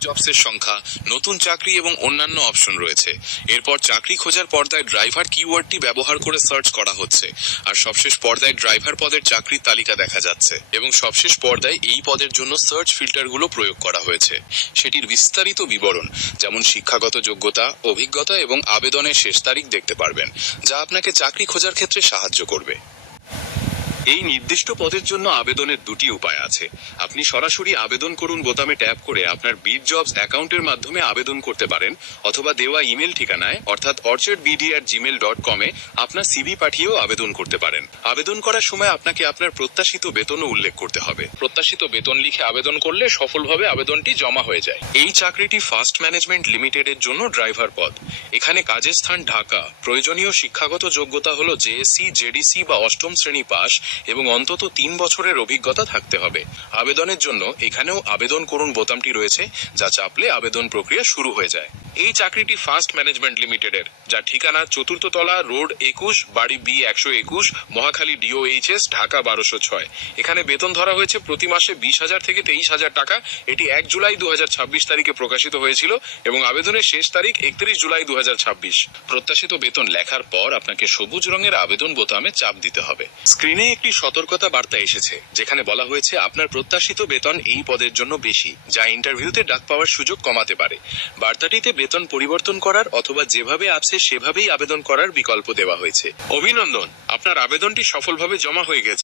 জবসের সংখ্যা, নতুন চাকরি এবং অন্যান্য অপশন রয়েছে। এরপর চাকরি খোঁজার পর্দায় ড্রাইভার কিওয়ার্ডটি ব্যবহার করে সার্চ করা হচ্ছে, আর সবশেষ পর্দায় ড্রাইভার পদের চাকরির তালিকা দেখা যাচ্ছে এবং সবশেষ পর্দায় এই পদের জন্য সার্চ ফিল্টারগুলো প্রয়োগ করা হয়েছে। সেটির বিস্তারিত বিবরণ, যেমন শিক্ষাগত যোগ্যতা, অভিজ্ঞতা এবং আবেদনের শেষ তারিখ দেখতে পারবেন, যা আপনাকে চাকরি খোঁজার ক্ষেত্রে সাহায্য করবে। এই নির্দিষ্ট পদের জন্য আবেদনের দুটি উপায় আছে। আপনি সরাসরি আবেদন করুন বোতামে ট্যাপ করে আপনার বিড জবস অ্যাকাউন্টের মাধ্যমে আবেদন করতে পারেন, অথবা দেওয়া ইমেল ঠিকানায় অর্থাৎ orchardbd@gmail.com এ আপনার সিভি পাঠিয়েও আবেদন করতে পারেন। আবেদন করার সময় আপনাকে আপনার প্রত্যাশিত বেতনও উল্লেখ করতে হবে। প্রত্যাশিত বেতন লিখে আবেদন করলে সফলভাবে আবেদনটি জমা হয়ে যায়। এই চাকরিটি ফাস্ট ম্যানেজমেন্ট লিমিটেডের জন্য ড্রাইভার পদ। এখানে কাজের স্থান ঢাকা। প্রয়োজনীয় শিক্ষাগত যোগ্যতা হলো জেএসসি, জেডিসি বা অষ্টম শ্রেণী পাস এবং অন্তত 3 বছরের অভিজ্ঞতা থাকতে হবে। আবেদনের জন্য এখানেও আবেদন করুন বোতামটি রয়েছে, যা চাপলে আবেদন প্রক্রিয়া শুরু হয়ে যায়। এই চাকরিটি ফাস্ট ম্যানেজমেন্ট লিমিটেডের, যা ঠিকানা 4th তলা, রোড 21, বাড়ি বি 121, মহাখালী DOHS, ঢাকা 1206। এখানে বেতন ধরা হয়েছে প্রতি মাসে 20,000 থেকে 23,000 টাকা। এটি 1 জুলাই 2026 তারিখে প্রকাশিত হয়েছিল এবং আবেদনের শেষ তারিখ 31 জুলাই 2026। প্রত্যাশিত বেতন লেখার পর আপনাকে সবুজ রঙের আবেদন বোতামে চাপ দিতে হবে। স্ক্রিনে একটি সতর্কতা বার্তা এসেছে, যেখানে বলা হয়েছে আপনার প্রত্যাশিত বেতন এই পদের জন্য বেশি, যা ইন্টারভিউতে ডাক পাওয়ার সুযোগ কমাতে পারে। বার্তাটিতে বেতন পরিবর্তন করার অথবা যেভাবে আছে সেভাবেই আবেদন করার বিকল্প দেওয়া হয়েছে। অভিনন্দন, আপনার আবেদনটি সফলভাবে জমা হয়ে গেছে।